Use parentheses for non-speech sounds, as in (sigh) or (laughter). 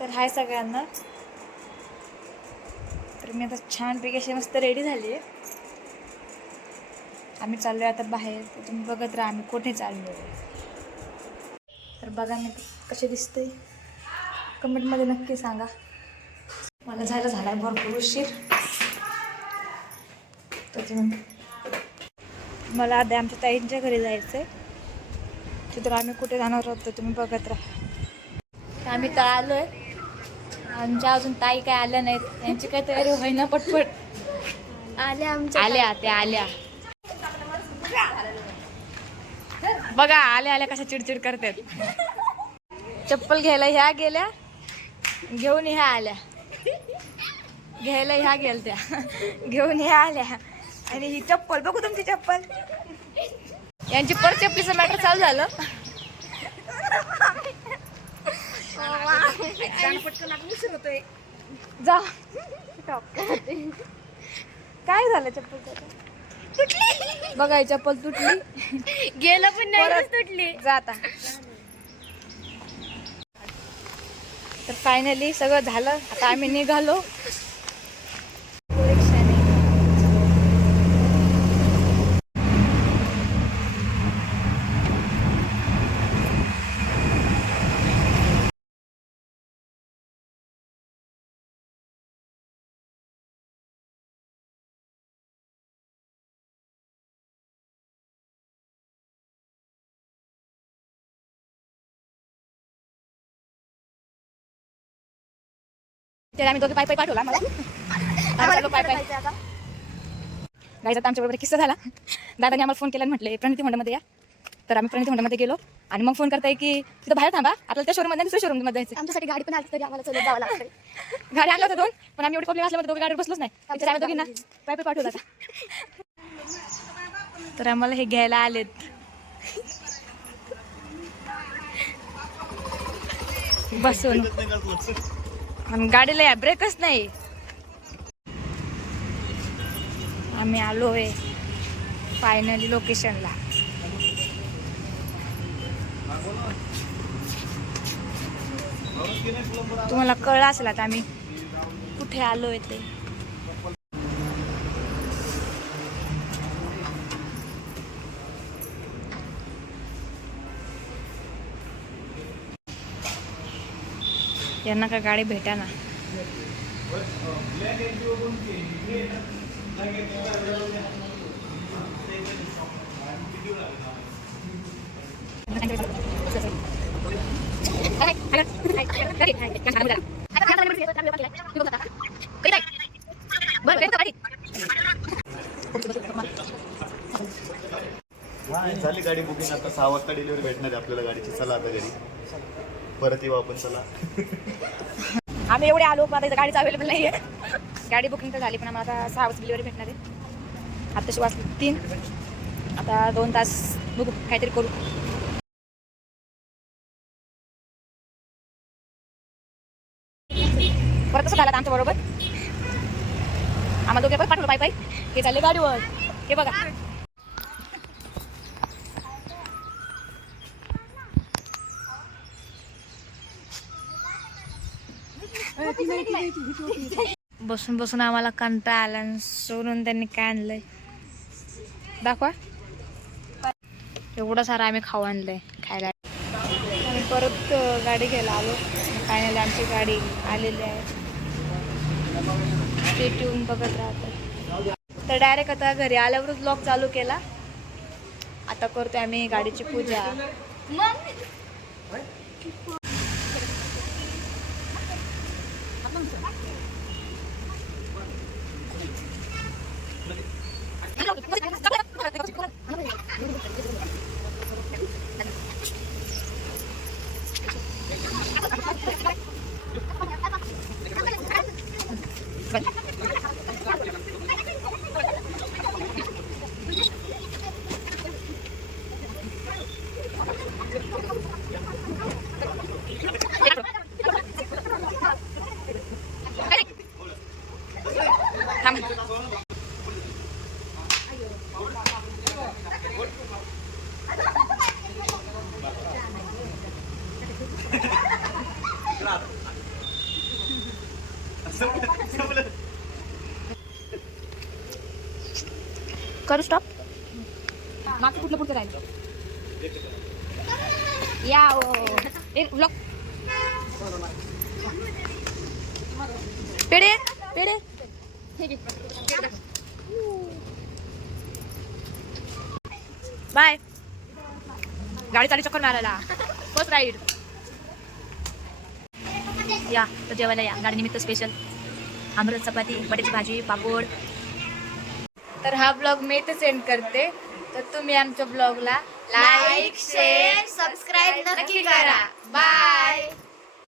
तर हाय सगळ्यांना. तर मी आता छानपैकी अशी मस्त रेडी झाली आहे. आम्ही चाललो आहे आता बाहेर. तर तुम्ही बघत राहा आम्ही कुठे चाललो आहे तर बघा मी कसे दिसते कमेंटमध्ये नक्की सांगा. मला जायला झाला आहे भरपूर उशीर. मला आधी आमच्या ताईंच्या घरी जायचं आहे तिथं आम्ही कुठे जाणार आहोत तुम्ही बघत राहा. तर आम्ही तर आलो आहे आमच्या अजून ताई काय आल्या नाहीत त्यांची काय तयारी होईना पटपट. आले आमच्या आल्या त्या आल्या. बघा आल्या आल्या कशा चिडचिड करतात. चप्पल घ्यायला ह्या गेल्या घेऊन ह्या आल्या. घ्यायला ह्या गेल त्या घेऊन ह्या आल्या. आणि ही चप्पल बघू तुमची चप्पल. यांची परत चप्पलीचं मॅटर चालू झालं. जा. काय झालं चप्पल तुटली? बघा ही चप्पल तुटली. गेलं पण नाही तुटली. जा आता. तर फायनली सगळं झालं. आता आम्ही निघालो. तर आम्ही दोघे पाय पाय पाठवला मला आम्ही चाललो पाय पाय गाईचा आता? आमच्या बरोबर एक किस्सा झाला. दादाने आम्हाला फोन केला म्हटले प्रणिती होंडामध्ये या. तर आम्ही प्रणिती होंडामध्ये गेलो आणि मग फोन करताय की तिथं बाहेर थांबा आपल्याला त्या शोरूममध्ये दुसऱ्या शोरूममध्ये जायचं आमच्यासाठी गाडी पण आली तरी आम्हाला चलत जावं लागतं (laughs) गाडी आणलं होतं दोन पण आम्ही एवढी पब्लिक असल्यामुळे दोघे गाडीवर बसलोच नाही. त्याच्यात आम्ही दोघींना. पाय पाय पाठवला आता. तर आम्हाला हे घ्यायला आलेत. बसून. आणि गाडीला या ब्रेकच नाही. आम्ही आलो आहे फायनली लोकेशनला तुम्हाला कळलं असेल आता आम्ही कुठे आलो आहे ते. यांना काय गाडी भेटा ना झाली गाडी बुकिंग. आता सहा वाजता डिलिव्हरी भेटणार आहे आपल्याला गाडीची. चला आता घरी. परत येऊ आपण चला. आम्ही एवढे आलो पण आता गाडीच अवेलेबल नाही आहे गाडी बुकिंग तर झाली पण आम्हाला आता सहा वाजता डिलिव्हरी भेटणार आहे. आत्ताशी वाजले तीन. आता दोन तास बघू काहीतरी करू. परत कसं झालं आमच्या बरोबर. आम्हाला दोघे पण पाठवलं पाय पाय हे चालले गाडीवर. हे बघा. बसून बसून आम्हाला कंटाळा आला आणि सोडून त्यांनी काय आणलंय? दाखवा. एवढं सारं आम्ही खाऊ आणलंय खायला. आम्ही परत गाडी घ्यायला आलो. फायनली आमची गाडी आलेली आहे. ते ट्यून बघत राहतो. तर डायरेक्ट आता घरी आल्यावरच लॉक चालू केला. आता करतोय आम्ही गाडीची पूजा. different. करू स्टॉप मागचं कुठलं पुढचं राहिलं? या एक ब्लॉक पेढे पेढे. बाय गाडी चाली चक्कर मारायला. फर्स्ट राईड या तर जेवायला या. गाडी निमित्त स्पेशल आमरस चपाती बटाची भाजी पापड. तर हा ब्लॉग मी इथे सेंड करते. तर तुम्ही आमच्या ब्लॉगला लाईक शेअर सबस्क्राईब नक्की करा. बाय